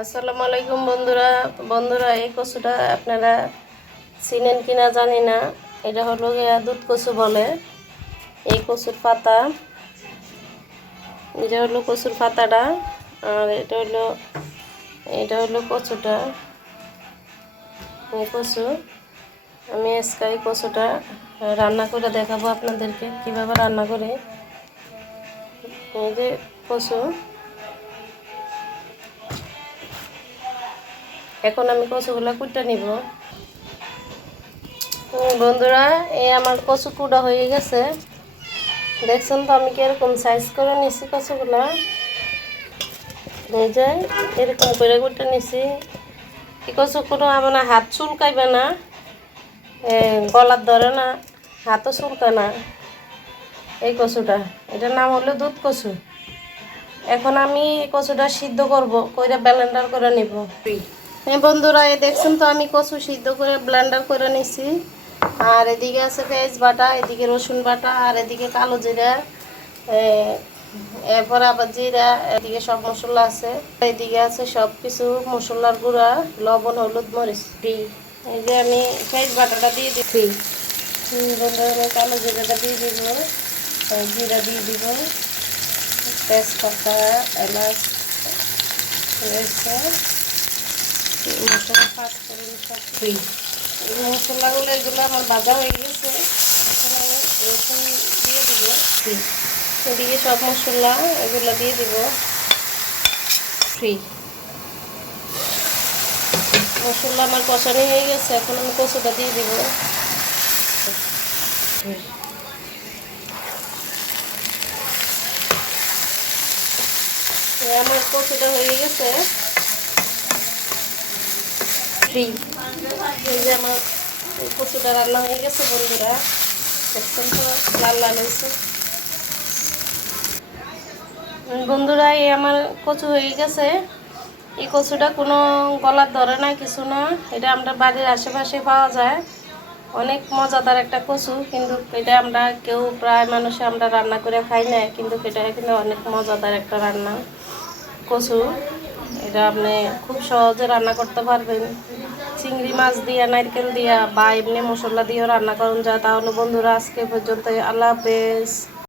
আসসালামু আলাইকুম বন্ধুরা। এই কচুটা আপনারা চিনেন কিনা জানি না। এটা হলো দুধ কচু বলে। এই কচুর পাতা, এটা হলো কচুর পাতাটা। আর এটা হলো কচুটা। এই কচু আমি আজকে এই কচুটা রান্না করে দেখাবো আপনাদেরকে কিভাবে রান্না করে। এই যে কচু, এখন আমি কচুগুলো কুটে নিব। বন্ধুরা, এই আমার কচু কুটা হয়ে গেছে। দেখছেন তো আমি কিরকম সাইজ করে নিছি কচুগুলা। এই যে এরকম করে কুটে নিছি। এই কচু কোনো আমার হাত চুলকাইবে না, গলার ধরে না, হাতও চুলকা না। এই কচুটা, এটার নাম হলো দুধ কচু। এখন আমি কচুটা সিদ্ধ করব, কইরা ব্লেন্ডার করে নিব। বন্ধুরা, এই দেখছেন তো আমি কচু সিদ্ধ করে ব্লেন্ডার করে নিছি। আর এদিকে আছে পেঁয়াজ বাটা, এদিকে রসুন বাটা, আর এদিকে কালো জিরা, এরপর আবার জিরা, এদিকে সব মশলা আছে। এদিকে আছে সব কিছু মশলার গুঁড়া, লবণ, হলুদ, মরিচ। এই যে আমি পেঁয়াজ বাটাটা দিয়ে দিচ্ছি। বন্ধুরা, কালো জিরাটা দিয়ে দিব, জিরা দিয়ে দিব, তেজপাতা, এলাচ রয়েছে, মশলা পাঁচ করে নিচ্ছি। এই মশলাগুলো এগুলো আমার ভাজা হয়ে গেছে। এখন আমি রসুন দিয়ে দিব। এদিকে সব মশলা এগুলো দিয়ে দিব। মশলা আমার কষানো হয়ে গেছে, এখন আমি কচুটা দিয়ে দিব। আমার কচুটা হয়ে গেছে। এই যে আমার কচুটা রান্না হয়ে গেছে বন্ধুরা, দেখছেন তো লাল লাল হয়েছে। বন্ধুরা, এই আমার কচু হয়ে গেছে। এই কচুটা কোনো গলার ধরে না, কিছু না। এটা আমরা বাড়ির আশেপাশে পাওয়া যায়। অনেক মজাদার একটা কচু, কিন্তু এটা আমরা কেউ প্রায় মানুষে আমরা রান্না করে খাই না, কিন্তু এটা কিন্তু অনেক মজাদার একটা রান্না কচু। এটা আপনি খুব সহজে রান্না করতে পারবেন। চিংড়ি মাছ দিয়া, নারকেল দিয়া বা এমনি মশলা দিয়েও রান্না করুন যায়। তাহলে বন্ধুরা, আজকে পর্যন্ত, আল্লাহ হাফেজ।